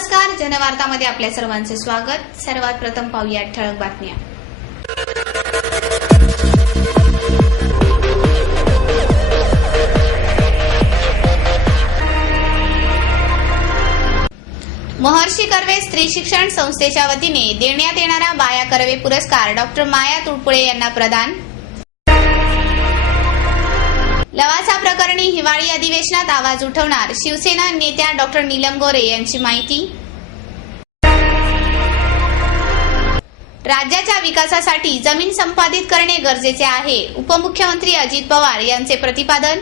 नमस्कार, जनवार्तामध्ये आपल्या सर्वांचे स्वागत। सर्वात प्रथम पाहूया ठळक बातम्या। महर्षी कर्वे स्त्री शिक्षण संस्थेच्या वतीने देण्यात येणारा बाया कर्वे पुरस्कार डॉक्टर माया तुळपुळे यांना प्रदान। लवासा प्रकरणी हिवाळी अधिवेशनात आवाज उठवणार शिवसेना नेत्या डॉक्टर नीलम गोरे यांची माहिती। राज्याच्या विकासासाठी जमीन संपादित करणे गरजेचे आहे, उपमुख्यमंत्री अजित पवार यांचे प्रतिपादन।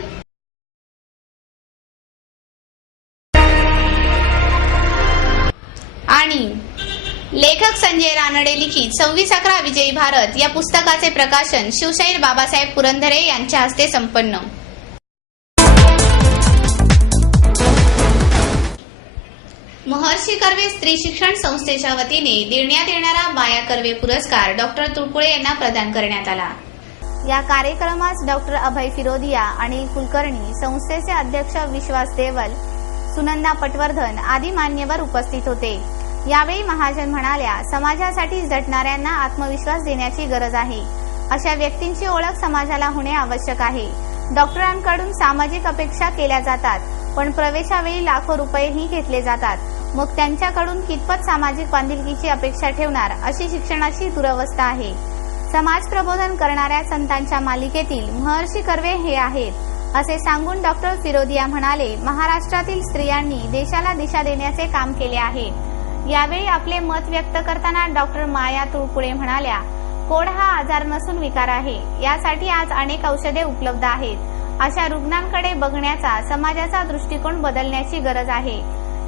आणि लेखक संजय रानडे लिखित 26/11 विजयी भारत या पुस्तकाचे प्रकाशन शिवशाहीर बाबासाहेब पुरंदरे यांच्या हस्ते संपन्न। महर्षी कर्वे स्त्री शिक्षण संस्थेच्या वतीने देण्यात येणारा बाया कर्वे पुरस्कार डॉक्टर तुळपुळे यांना प्रदान करण्यात आला। या कार्यक्रमास डॉक्टर अभय फिरोदिया, अनिल कुलकर्णी, संस्थेचे अध्यक्ष विश्वास देवल, सुनंदा पटवर्धन आदी मान्यवर उपस्थित होते। यावेळी महाजन म्हणाल्या, समाजासाठी झटणाऱ्यांना आत्मविश्वास देण्याची गरज आहे। अशा व्यक्तींची ओळख समाजाला होणे आवश्यक आहे। डॉक्टरांकडून सामाजिक अपेक्षा केल्या जातात, पण प्रवेशावेळी लाखो रुपयेही घेतले जातात। मग त्यांच्याकडून कितपत सामाजिक बांधिलकीची अपेक्षा ठेवणार, अशी शिक्षणाची दुरवस्था आहे। समाज प्रबोधन करणाऱ्या संतांच्या मालिकेतील महर्षी कर्वे हे आहेत, असे सांगून डॉक्टर फिरोदिया म्हणाले, महाराष्ट्रातील स्त्रियांनी देशाला दिशा देण्याचे काम केले आहे। यावेळी आपले मत व्यक्त करताना डॉक्टर माया तुळपुळे म्हणाल्या, कोड हा आजार नसून विकार आहे। यासाठी आज अनेक औषधे उपलब्ध आहेत। अशा रुग्णांकडे बघण्याचा समाजाचा दृष्टिकोन बदलण्याची गरज आहे।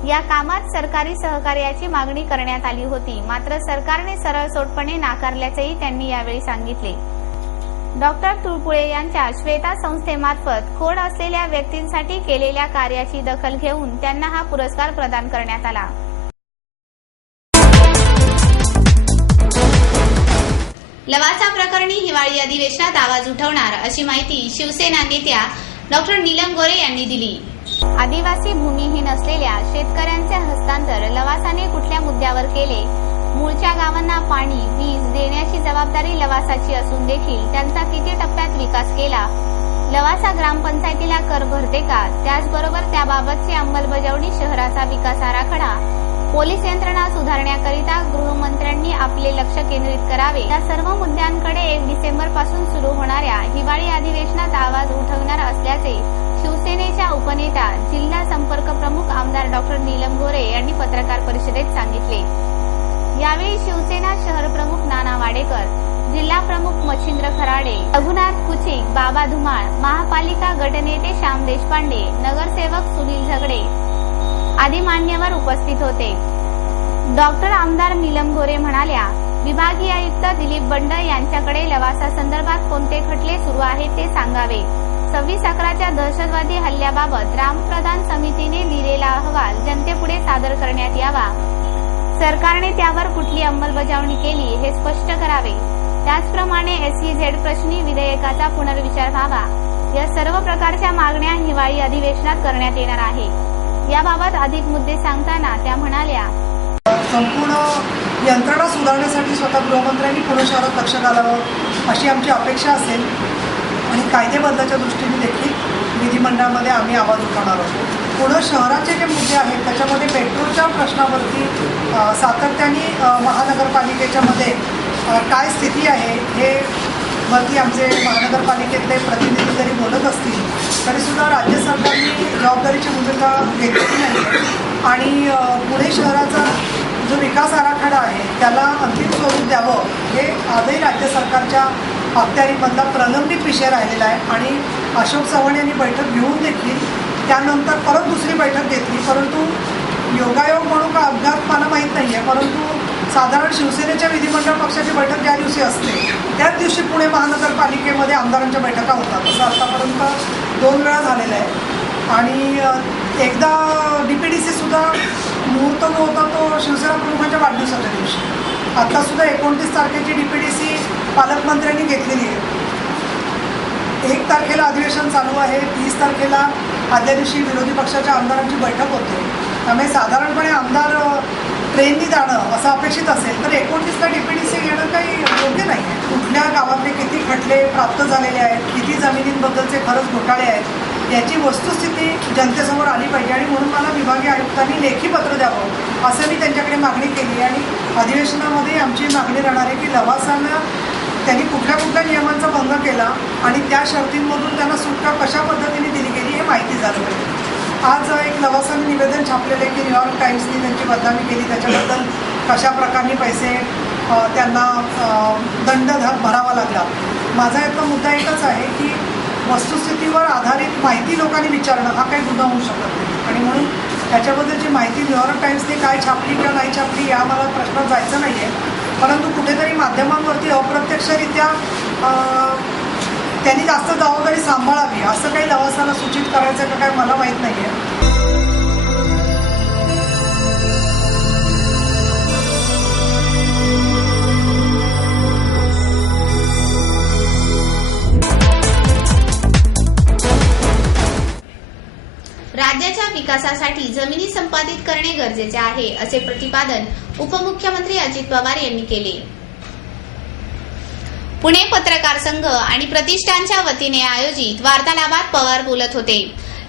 या कामात सरकारी सहकार्याची मागणी करण्यात आली होती, मात्र सरकारने सरळसोटपणे नाकारल्याचेही त्यांनी यावेळी सांगितले। डॉक्टर तुळपुळे यांच्या श्वेता संस्थेमार्फत खोड असलेल्या व्यक्तींसाठी केलेल्या कार्याची दखल घेऊन त्यांना हा पुरस्कार प्रदान करण्यात आला। लवासा प्रकरणी हिवाळी अधिवेशनात आवाज उठवणार, अशी माहिती शिवसेना नेत्या डॉक्टर नीलम गोरे यांनी दिली। आदिवासी भूमिहीन असलेल्या शेतकऱ्यांचे हस्तांतर लवासाने कुठल्या मुद्द्यावर केले? मूळच्या गावांना पाणी, वीज देण्याची जबाबदारी लवासाची असून देखील त्यांचा किती टप्प्यात विकास केला? लवासा ग्रामपंचायतीला कर भरते का? त्याचबरोबर त्याबाबतची अंमलबजावणी, शहराचा विकास आराखडा, पोलीस यंत्रणा सुधारण्याकरिता गृहमंत्र्यांनी आपले लक्ष केंद्रित करावे। या सर्व मुद्द्यांकडे 1 डिसेंबर पासून सुरू होणाऱ्या हिवाळी अधिवेशनात आवाज उठवणार असल्याचे शिवसेनेच्या उपनेता, जिल्हा संपर्क प्रमुख आमदार डॉक्टर नीलम गोरे यांनी पत्रकार परिषदेत सांगितले। यावेळी शिवसेना शहर प्रमुख नाना वाडेकर, जिल्हा प्रमुख मच्छिंद्र खराडे, रघुनाथ कुचिक, बाबा धुमाळ, महापालिका गटनेते श्याम देशपांडे, नगरसेवक सुनील झगडे आदी मान्यवर उपस्थित होते। डॉक्टर आमदार नीलम गोरे म्हणाल्या, विभागीय आयुक्त दिलीप बंड यांच्याकडे लवासा संदर्भात कोणते खटले सुरू आहेत ते सांगावे। 26/11च्या दहशतवादी हल्ल्याबाबत रामप्रधान समितीने दिलेला अहवाल जनतेपुढे सादर करण्यात यावा। सरकारने त्यावर कुठली अंमलबजावणी केली हे स्पष्ट करावे। त्याचप्रमाणे SEZ प्रश्नी विधेयकाचा पुनर्विचार व्हावा। या सर्व प्रकारच्या मागण्या हिवाळी अधिवेशनात करण्यात येणार आहे। याबाबत अधिक मुद्दे सांगताना त्या म्हणाल्या, संपूर्ण यंत्रणा सुधारण्यासाठी स्वतः गृहमंत्र्यांनी पुणे शहरात लक्ष घालावं अशी आमची अपेक्षा असेल आणि कायदे बदलाच्या दृष्टीने देखील विधिमंडळामध्ये आम्ही आवाज उठवणार आहोत। पुणे शहराचे जे मुद्दे आहेत त्याच्यामध्ये पेट्रोलच्या प्रश्नावरती सातत्याने महानगरपालिकेच्या मध्ये काय स्थिती आहे हे वरती आमचे महानगरपालिकेतले प्रतिनिधी जरी बोलत असतील तरीसुद्धा राज्य सरकारने जबाबदारीची भूमिका घेतलेली नाही आणि पुणे शहराचा जो विकास आराखडा आहे त्याला अंतिम स्वरूप द्यावं हे आजही राज्य सरकारच्या अखत्यारीमधला प्रलंबित विषय राहिलेला आहे। आणि अशोक चव्हाण यांनी बैठक घेऊन देखील त्यानंतर परत दुसरी बैठक घेतली, परंतु योगायोग म्हणून का अपघात मला माहीत नाही आहे, परंतु साधारण शिवसेनेच्या विधिमंडळ पक्षाची बैठक ज्या दिवशी असते त्याच दिवशी पुणे महानगरपालिकेमध्ये आमदारांच्या बैठका होतात। असं आतापर्यंत 2 वेळा झालेलं आहे आणि एकदा DPDC सुद्धा मुहूर्त जो होता तो शिवसेना प्रमुखांच्या वाढदिवसाच्या दिवशी। आत्तासुद्धा 29 तारखेची DPDC पालकमंत्र्यांनी घेतलेली आहे। 1 तारखेला अधिवेशन चालू आहे, 30 तारखेला आदल्या दिवशी विरोधी पक्षाच्या आमदारांची बैठक होते त्यामुळे साधारणपणे आमदार ट्रेननी जाणं असं अपेक्षित असेल तर 29ला DPDC घेणं काही योग्य नाही आहे. कुठल्या गावातले किती खटले प्राप्त झालेले आहेत, किती जमिनींबद्दलचे खरंच घोटाळे आहेत, याची वस्तुस्थिती जनतेसमोर आली पाहिजे आणि म्हणून मला विभागीय आयुक्तांनी लेखी पत्र द्यावं असं मी त्यांच्याकडे मागणी केली. आणि अधिवेशनामध्ये आमची मागणी राहणार आहे की लवासानं त्यांनी कुठल्या कुठल्या नियमांचा भंग केला आणि त्या शर्तींमधून त्यांना सुटका कशा पद्धतीने दिली गेली हे माहिती झालं पाहिजे. आज एक लवासाने निवेदन छापलेलं आहे की न्यूयॉर्क टाइम्सनी त्यांची बदनामी केली, त्याच्याबद्दल कशा प्रकारने पैसे त्यांना दंड भरावा लागला. माझा यातला मुद्दा एकच आहे की वस्तुस्थितीवर आधारित माहिती लोकांनी विचारणं हा काही गुन्हा होऊ शकत नाही आणि म्हणून त्याच्याबद्दलची माहिती न्यूयॉर्क टाइम्सने काय छापली किंवा नाही छापली या मला प्रश्नात जायचं नाही आहे. परंतु कुठेतरी माध्यमांवरती अप्रत्यक्षरित्या त्यांनी जास्त जबाबदारी सांभाळावी असं काही लवासाला सूचित करायचं का काय मला माहीत नाही आहे. राज्याच्या विकासासाठी जमिनी संपादित करणे गरजेचे आहे असे प्रतिपादन उपमुख्यमंत्री अजित पवार यांनी केले. पुणे पत्रकार संघ आणि प्रतिष्ठानच्या वतीने आयोजित वार्तालापात पवार बोलत होते.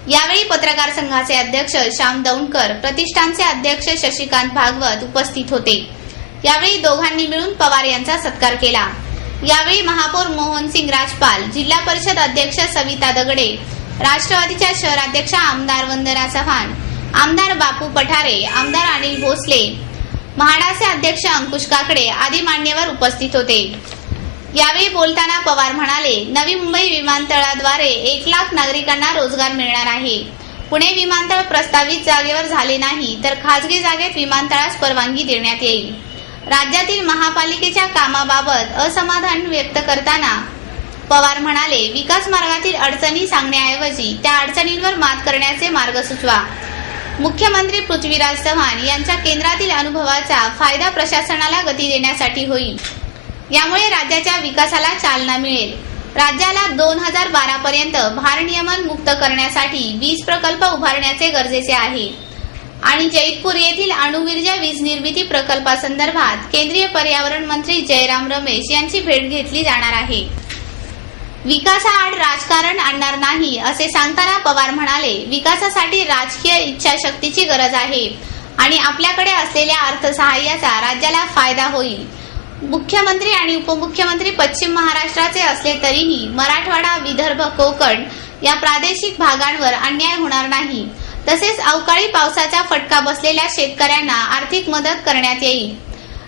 यावेळी पत्रकार संघाचे अध्यक्ष श्याम दौंडकर, प्रतिष्ठानचे अध्यक्ष शशिकांत भागवत उपस्थित होते. यावेळी दोघांनी मिळून पवार यांचा सत्कार केला. यावेळी महापौर मोहनसिंग राजपाल, जिल्हा परिषद अध्यक्ष सविता दगडे, राष्ट्रवादीच्या शहराध्यक्षा आमदार वंदना चव्हाण, आमदार बापू पठारे, आमदार अनिल भोसले, म्हाडाचे अध्यक्ष अंकुश काकडे आदी मान्यवर उपस्थित होते. यावेळी बोलताना पवार म्हणाले, नवी मुंबई विमानतळाद्वारे 1 लाख नागरिकांना रोजगार मिळणार आहे. पुणे विमानतळ प्रस्तावित जागेवर झाले नाही तर खासगी जागेत विमानतळास परवानगी देण्यात येईल. राज्यातील महापालिकेच्या कामाबाबत असमाधान व्यक्त करताना पवार म्हणाले, विकास मार्गातील अडचणी सांगण्याऐवजी त्या अडचणींवर मात करण्याचे मार्ग सुचवा. मुख्यमंत्री पृथ्वीराज चव्हाण यांच्या केंद्रातील अनुभवाचा फायदा प्रशासनाला गती देण्यासाठी होईल. यामुळे राज्याच्या विकासाला चालना मिळेल. राज्याला 2012 पर्यंत भारनियमन मुक्त करण्यासाठी वीज प्रकल्प उभारण्याचे गरजेचे आहे आणि जैतपूर येथील अणुऊर्जा वीज निर्मिती प्रकल्पासंदर्भात केंद्रीय पर्यावरण मंत्री जयराम रमेश यांची भेट घेतली जाणार आहे. विकासाआड राजकारण आणणार नाही असे सांगताना पवार म्हणाले, विकासासाठी राजकीय इच्छाशक्तीची गरज आहे आणि आपल्याकडे असलेल्या अर्थसहाय्याचा राज्याला फायदा होईल. मुख्यमंत्री आणि उपमुख्यमंत्री पश्चिम महाराष्ट्राचे असले तरीही मराठवाडा, विदर्भ, कोकण या प्रादेशिक भागांवर अन्याय होणार नाही. तसेच अवकाळी पावसाचा फटका बसलेल्या शेतकऱ्यांना आर्थिक मदत करण्यात येईल.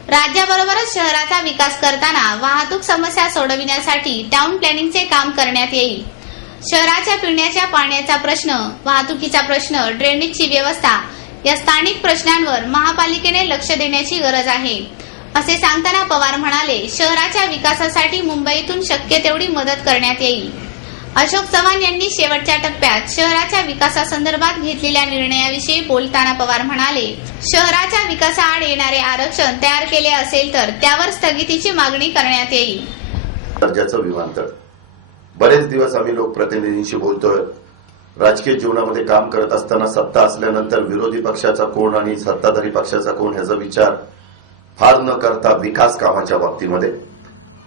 राज्याबरोबरच शहराचा विकास करताना वाहतूक समस्या सोडविण्यासाठी टाउन प्लॅनिंगचे काम करण्यात येईल. शहराच्या पिण्याच्या पाण्याचा प्रश्न, वाहतुकीचा प्रश्न, ड्रेनेजची व्यवस्था या स्थानिक प्रश्नांवर महापालिकेने लक्ष देण्याची गरज आहे असे सांगताना पवार म्हणाले, शहराच्या विकासासाठी मुंबईतून शक्य तेवढी मदत करण्यात येईल. अशोक चव्हाण यांनी शेवटच्या टप्प्यात शहराच्या विकासासंदर्भात घेतलेल्या निर्णयाविषयी बोलताना पवार म्हणाले, शहराच्या विकासाआड येणारे आरक्षण तयार केले असेल तर त्यावर स्थगितीची मागणी करण्यात येईल. दर्जाचं विमानतळ बरेच दिवस आम्ही लोकप्रतिनिधींशी बोलतोय. राजकीय जीवनामध्ये काम करत असताना सत्ता असल्यानंतर विरोधी पक्षाचा कोण आणि सत्ताधारी पक्षाचा कोण ह्याचा विचार फार न करता विकास कामाच्या बाबतीमध्ये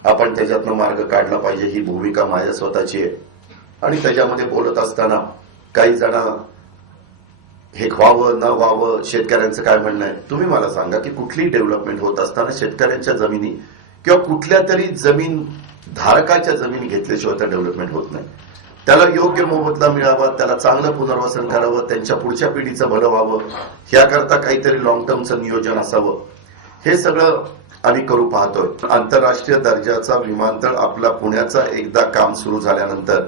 आपण त्याच्यातनं मार्ग काढला पाहिजे ही भूमिका माझ्या स्वतःची आहे. आणि त्याच्यामध्ये बोलत असताना काही जण हे व्हावं न व्हावं शेतकऱ्यांचं काय म्हणणं आहे. तुम्ही मला सांगा की कुठली डेव्हलपमेंट होत असताना शेतकऱ्यांच्या जमिनी किंवा कुठल्या तरी जमीन धारकाच्या जमिनी घेतल्याशिवाय त्या डेव्हलपमेंट होत नाही. त्याला योग्य मोबदला मिळावा, त्याला चांगलं पुनर्वसन करावं, त्यांच्या पुढच्या पिढीचं भलं व्हावं, याकरता काहीतरी लॉंग टर्मचं नियोजन असावं. हे सगळं आम्ही करू पाहतोय. आंतरराष्ट्रीय दर्जाचा विमानतळ आपला पुण्याचा एकदा काम सुरू झाल्यानंतर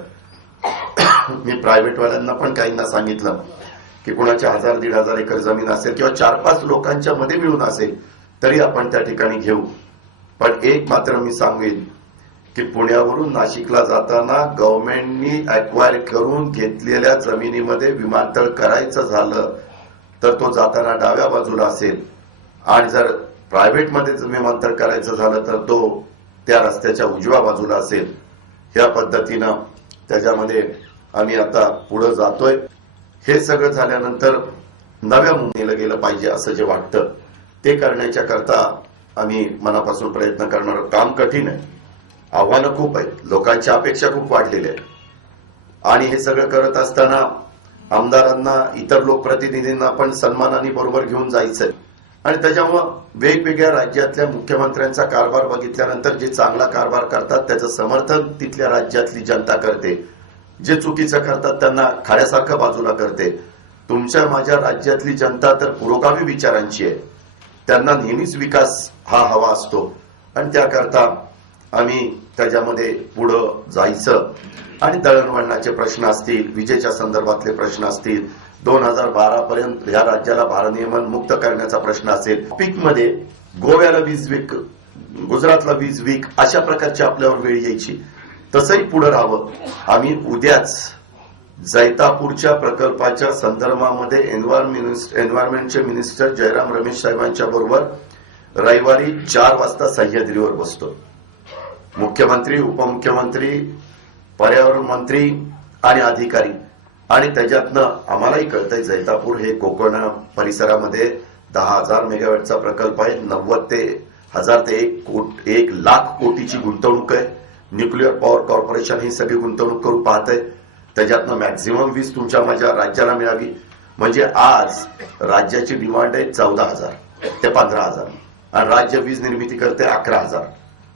मी प्रायव्हेटवाल्यांना पण काहींना सांगितलं की कुणाच्या 1000-1500 एकर जमीन असेल किंवा 4-5 लोकांच्या मध्ये मिळून असेल तरी आपण त्या ठिकाणी घेऊ. पण एक मात्र मी सांगेन की पुण्यावरून नाशिकला जाताना गव्हर्नमेंटनी अक्वायर करून घेतलेल्या जमिनीमध्ये विमानतळ करायचं झालं तर तो जाताना डाव्या बाजूला असेल आणि जर प्रायव्हेटमध्ये विमानतळ करायचं झालं तर तो त्या रस्त्याच्या उजव्या बाजूला असेल. या पद्धतीनं त्याच्यामध्ये आम्ही आता पुढे जातोय. हे सगळं झाल्यानंतर नव्या नेलं गेलं पाहिजे असं जे वाटतं ते करण्याच्या करता आम्ही मनापासून प्रयत्न करणार. काम कठीण आहे, आव्हानं खूप आहेत, लोकांच्या अपेक्षा खूप वाढलेल्या आहेत आणि हे सगळं करत असताना आमदारांना, इतर लोकप्रतिनिधींना पण सन्मानाने बरोबर घेऊन जायचंय आणि त्याच्यामुळं वेगवेगळ्या राज्यातल्या मुख्यमंत्र्यांचा कारभार बघितल्यानंतर जे चांगला कारभार करतात त्याचं समर्थन तिथल्या राज्यातली जनता करते, जे चुकीचं करतात त्यांना खाड्यासारखं बाजूला करते. तुमच्या माझ्या राज्यातली जनता तर पुरोगामी विचारांची आहे, त्यांना नेहमीच विकास हा हवा असतो आणि त्याकरता आम्ही त्याच्यामध्ये पुढं जायचं आणि दळणवळणाचे प्रश्न असतील, विजेच्या संदर्भातले प्रश्न असतील, 2012 पर्यंत या राज्याला भारनियमन मुक्त करण्याचा प्रश्न असेल, पीकमध्ये गोव्याला वीज वीक, गुजरातला वीज वीक, अशा प्रकारची आपल्यावर वेळ यायची, तसंही पुढे राहावं. आम्ही उद्याच जैतापूरच्या प्रकल्पाच्या संदर्भामध्ये एन्व्हायरमेंटचे मिनिस्टर जयराम रमेश साहेबांच्या बरोबर रविवारी 4 वाजता सह्याद्रीवर बसतो. मुख्यमंत्री, उपमुख्यमंत्री, पर्यावरण मंत्री आणि अधिकारी आणि त्याच्यातनं आम्हालाही कळतंय जैतापूर हे कोकण परिसरामध्ये 10,000 मेगावॅटचा प्रकल्प आहे. 90 ते 1000 ते 1 लाख कोटीची गुंतवणूक आहे. न्यूक्लिअर पॉवर कॉर्पोरेशन ही सगळी गुंतवणूक करून पाहतंय. त्याच्यातनं मॅक्झिमम वीज तुमच्या माझ्या राज्याला मिळावी. म्हणजे आज राज्याची डिमांड आहे 14,000 ते 15,000 आणि राज्य वीज निर्मिती करते 11,000.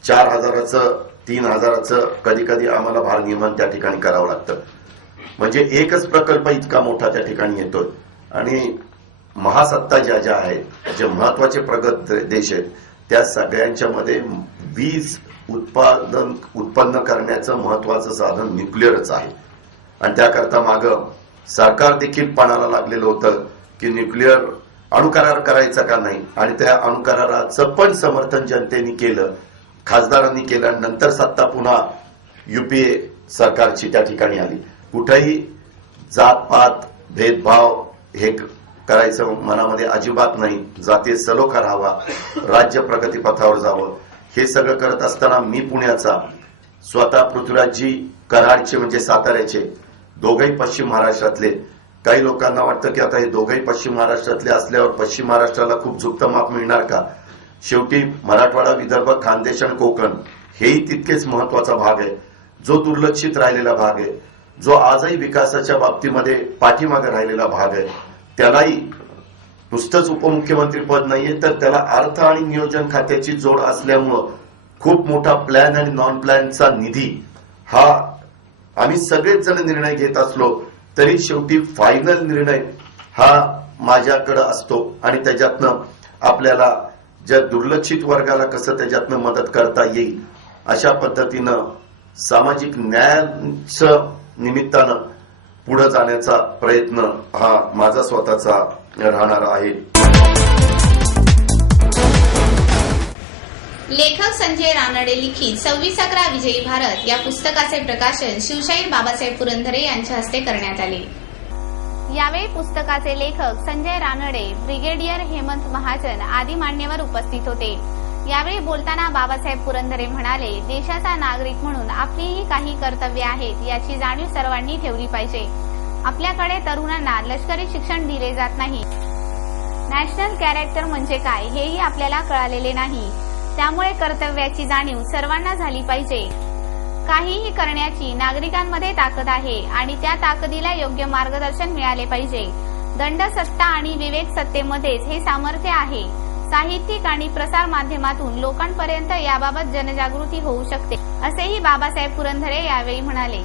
4,000चं 3,000चं कधी कधी आम्हाला भारनियमन त्या ठिकाणी करावं लागतं. म्हणजे एकच प्रकल्प इतका मोठा त्या ठिकाणी येतोय आणि महासत्ता ज्या ज्या आहेत, जे महत्वाचे प्रगत देश आहेत, त्या सगळ्यांच्या मध्ये वीज उत्पन्न करण्याचं महत्वाचं साधन न्यूक्लिअरच आहे आणि त्याकरता मागं सरकार देखील पणाला लागलेलं होतं की न्यूक्लिअर अणुकरार करायचा का नाही आणि त्या अणुकराराचं पण समर्थन जनतेने केलं, खासदारांनी केलं आणि नंतर सत्ता पुन्हा युपीए सरकारची त्या ठिकाणी आली. कुठेही जातपात भेदभाव हे करायचं मनामध्ये अजिबात नाही. जातीय सलोखा राहावा, राज्य प्रगतीपथावर जावं, हे सगळं करत असताना मी पुण्याचा, स्वतः पृथ्वीराजजी कराडचे म्हणजे साताऱ्याचे, दोघंही पश्चिम महाराष्ट्रातले. काही लोकांना वाटतं की आता हे दोघंही पश्चिम महाराष्ट्रातले असल्यावर पश्चिम महाराष्ट्राला खूप झुकतं माप मिळणार का? शेवटी मराठवाडा, विदर्भ, खानदेश आणि कोकण हेही तितकेच महत्वाचा भाग आहे, जो दुर्लक्षित राहिलेला भाग आहे, जो आजही विकासाच्या बाबतीमध्ये पाठीमागे राहिलेला भाग आहे. त्यालाही नुसतंच उपमुख्यमंत्री पद नाहीये तर त्याला अर्थ आणि नियोजन खात्याची जोड असल्यामुळं खूप मोठा प्लॅन आणि नॉन प्लॅनचा निधी हा आम्ही सगळेच जण निर्णय घेत असलो तरी शेवटी फायनल निर्णय हा माझ्याकडे असतो आणि त्याच्यातनं आपल्याला ज्या दुर्लक्षित वर्गाला कसं त्याच्यातनं मदत करता येईल अशा पद्धतीनं सामाजिक न्यायाचं निमित्तानं पुढे जाण्याचा प्रयत्न हा माझा स्वतःचा राहणार आहे. लेखक संजय रानडे लिखित 26/11 विजयी भारत या पुस्तकाचे प्रकाशन शिवशाहीर बाबासाहेब पुरंदरे यांच्या हस्ते करण्यात आले. यावेळी पुस्तकाचे लेखक संजय रानडे, ब्रिगेडियर हेमंत महाजन आदी मान्यवर उपस्थित होते. यावेळी बोलताना बाबासाहेब पुरंदरे म्हणाले, देशाचा नागरिक म्हणून आपलीही काही कर्तव्ये आहेत याची जाणीव सर्वांनी ठेवली पाहिजे. आपल्याकडे तरुणांना लष्करी शिक्षण दिले जात नाही. नॅशनल कॅरेक्टर म्हणजे काय हेही आपल्याला कळालेले नाही. त्यामुळे कर्तव्याची जाणीव सर्वांना झाली पाहिजे. काहीही करण्याची नागरिकांमध्ये ताकद आहे आणि त्या ताकदीला योग्य मार्गदर्शन मिळाले पाहिजे. दंड सत्ता आणि विवेक सत्तेमध्येच हे सामर्थ्य आहे. साहित्यिक आणि प्रसार माध्यमातून लोकांपर्यंत याबाबत जनजागृती होऊ शकते, असेही बाबासाहेब पुरंदरे यावेळी म्हणाले.